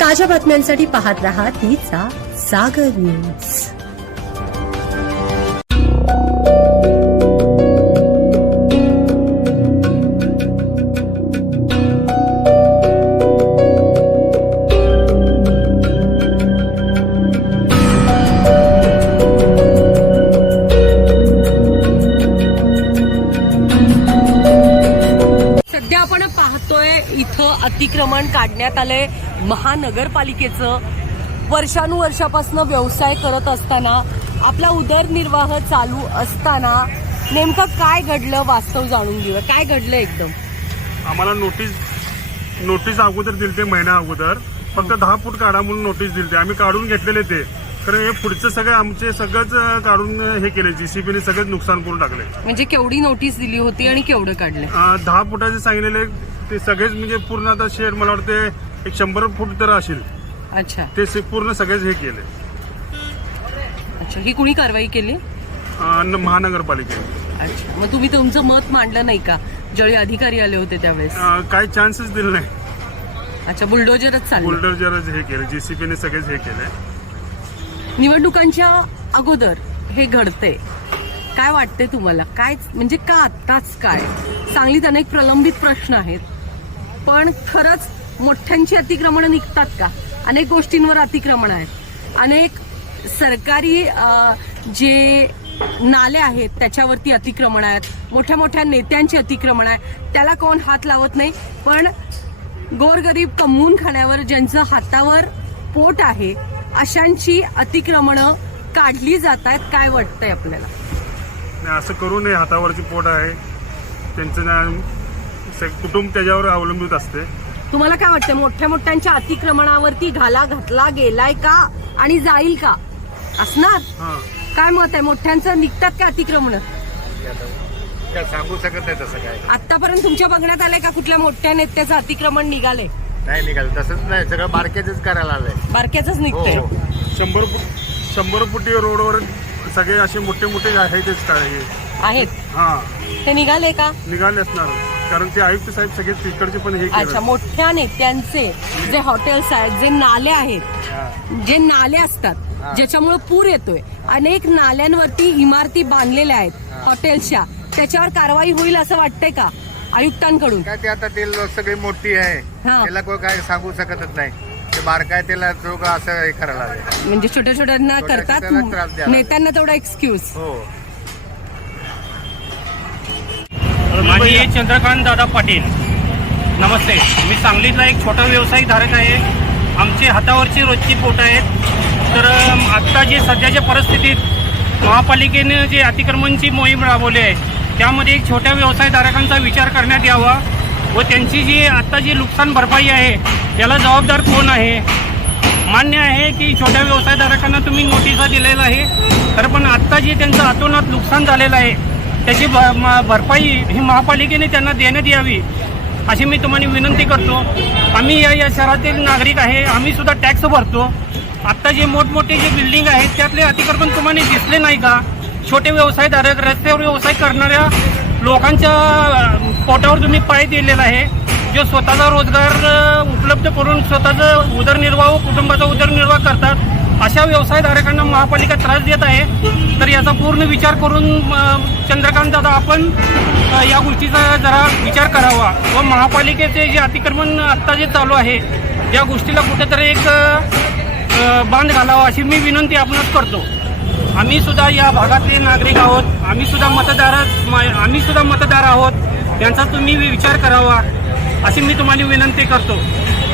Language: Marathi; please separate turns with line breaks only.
ताज्या बातम्यांसाठी पाहत रहा तिचा सागर न्यूज।
सध्या आपण पाहतोय इथं अतिक्रमण काढण्यात आलंय महानगरपालिकेचं। वर्षानुवर्षापासून व्यवसाय करत असताना आपला उदरनिर्वाह चालू असताना नेमकं काय घडलं वास्तव जाणून घेऊया। काय घडलं एकदम?
आम्हाला नोटीस अगोदर दिलते, महिना अगोदर फक्त 10 फूट काढा म्हणून नोटीस दिलते। आम्ही काढून घेतलेले ते, कारण हे पुढचं सगळं आमचे सगळंच काढून हे केले, जीसीबीने सगळंच नुकसान करून टाकले।
म्हणजे केवढी नोटीस दिली होती आणि केवढं काढले?
10 फुटाचे सांगितलेले ते सगळेच, म्हणजे पूर्ण आता शेड मला वाटते एक 100 फूट तर असेल।
अच्छा,
ते पूर्ण सगळेच हे केले।
अच्छा, ही कुणी कारवाई केली?
महानगरपालिकेने।
अच्छा, मग तुम्ही तुमचं मत मांडलं नाही का ज्यावेळी अधिकारी आले होते त्यावेळेस?
काही चान्सच दिले नाही।
अच्छा, बुलडोजरच चाललं?
बुलडोजरच हे केले, जीसीबीने सगळेच हे केले।
निवडणुकांच्या अगोदर हे घडते, काय वाटते तुम्हाला? काय म्हणजे का आत्ताच काय? सांगलीत अनेक प्रलंबित प्रश्न आहेत, पण खरंच मोठ्यांची अतिक्रमणं निघतात का? अनेक गोष्टींवर अतिक्रमण आहेत, अनेक सरकारी जे नाले आहेत त्याच्यावरती अतिक्रमण आहेत, मोठ्या मोठ्या नेत्यांची अतिक्रमण आहे, त्याला कोण हात लावत नाही। पण गोरगरीब कमवून खाण्यावर ज्यांचं हातावर पोट आहे अशांची अतिक्रमणं काढली जात आहेत। काय वाटतंय आपल्याला?
असं करू नये, हातावरची पोट आहे त्यांचं, कुटुंब त्याच्यावर अवलंबित असते।
तुम्हाला काय वाटतं, मोठ्या मोठ्यांच्या अतिक्रमणावरती घाला घातला गेलाय का आणि जाईल का? असणार? काय मत आहे, मोठ्यांचं निघतात का अतिक्रमण?
काय सांगू शकत नाही तसं काय।
आतापर्यंत तुमच्या बघण्यात आलंय का कुठल्या मोठ्या नेत्याचं अतिक्रमण निघालंय?
नाही निघालं, तसंच नाही, सगळं बारक्याच करायला आलंय।
बारक्याच निघतंय?
100 फुटी रोडवर सगळे असे मोठे मोठे आहेतच काय
आहेत? ते निघाले का?
निघाले असणार, कारण ते आयुक्त साहेब सगळे तिकडचे पण हे।
अच्छा, मोठ्या नेत्यांचे जे हॉटेल्स आहेत, जे नाले आहेत, जे नाले असतात ज्याच्यामुळे पूर येतोय, अनेक नाल्यांवरती इमारती बांधलेल्या आहेत हॉटेल्सच्या, त्याच्यावर कारवाई होईल असं वाटतंय का आयुक्तांकडून?
काय ते आता ते लोक सगळी मोठी आहे, त्याला कोण काय सांगू शकतच नाही। ते बारकाय त्याला चोख असं हे करायला आलंय।
म्हणजे छोट्या छोट्यांना करतात, नेत्यांना तेवढा एक्सक्यूज।
हो,
माझी चंद्रकांत दादा पाटील, नमस्ते। मी सांगलीतला एक छोटा व्यावसायिक धारक आहे। आमची हातावरची रोजची पोट आहेत। तर आत्ता जे सध्याच्या परिस्थितीत महापालिकेने जे अतिक्रमणची मोहीम राबवली आहे त्यामध्ये एक छोट्या व्यवसायधारकांचा विचार करण्यात यावा व त्यांची जी आत्ता जी नुकसान भरपाई आहे त्याला जबाबदार कोण आहे। मान्य आहे की छोट्या व्यवसायधारकांना तुम्ही नोटिसा दिलेला आहे, खरं पण आत्ता जे त्यांचं अतोनात नुकसान झालेलं आहे त्याची भरपाई ही महापालिकेने त्यांना देण्यात यावी अशी मी तुम्हाला विनंती करतो। आम्ही या शहरातील नागरिक आहे, आम्ही सुद्धा टॅक्स भरतो। आत्ता जे मोठमोठे जे बिल्डिंग आहेत त्यातले अतिक्रमण तुम्हाला दिसले नाही का? छोटे व्यवसायधारक, रस्त्यावर व्यवसाय करणाऱ्या लोकांच्या पोटावर तुम्ही पाय दिलेला आहे, जो स्वतःचा रोजगार उपलब्ध करून स्वतःचा उदरनिर्वाह, कुटुंबाचा उदरनिर्वाह करतात, अशा व्यवसायधारकांना महापालिका त्रास देत आहे। तर याचा पूर्ण विचार करून चंद्रकांत दादा आपण या गोष्टीचा जरा विचार करावा व महापालिकेचे जे अतिक्रमण आत्ता जे चालू आहे या गोष्टीला कुठेतरी एक बांध घालावा अशी मी विनंती आपणास करतो। आम्ही सुद्धा या भागातले नागरिक आहोत, आम्ही सुद्धा मतदार आहोत, त्यांचा तुम्ही विचार करावा अशी मी तुम्हाला विनंती करतो।